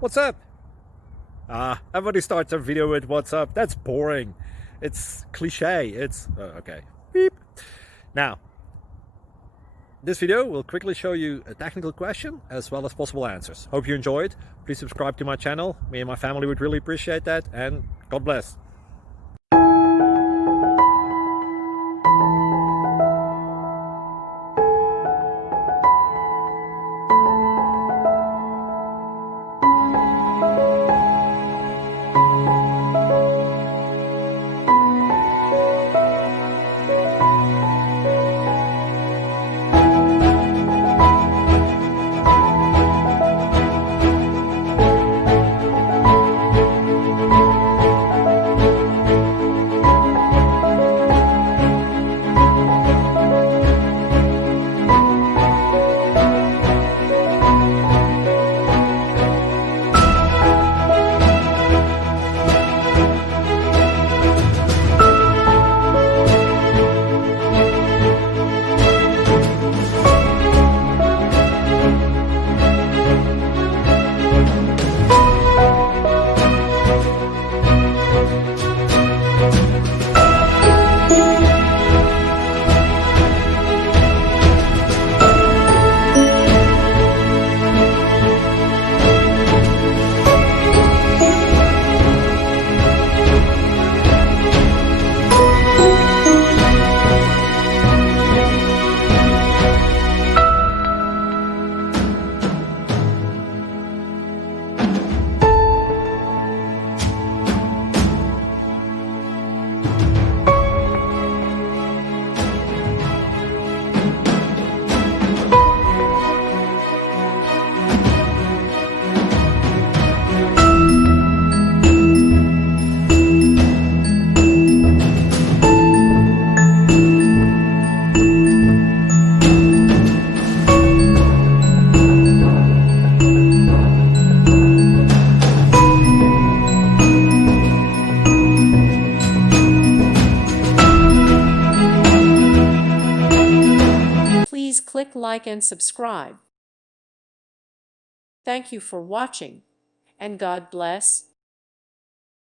What's up? Everybody starts their video with what's up. That's boring. It's cliche. It's okay. Beep. Now, this video will quickly show you a technical question as well as possible answers. Hope you enjoyed. Please subscribe to my channel. Me and my family would really appreciate that, and God bless. Please click like and subscribe. Thank you for watching, and God bless.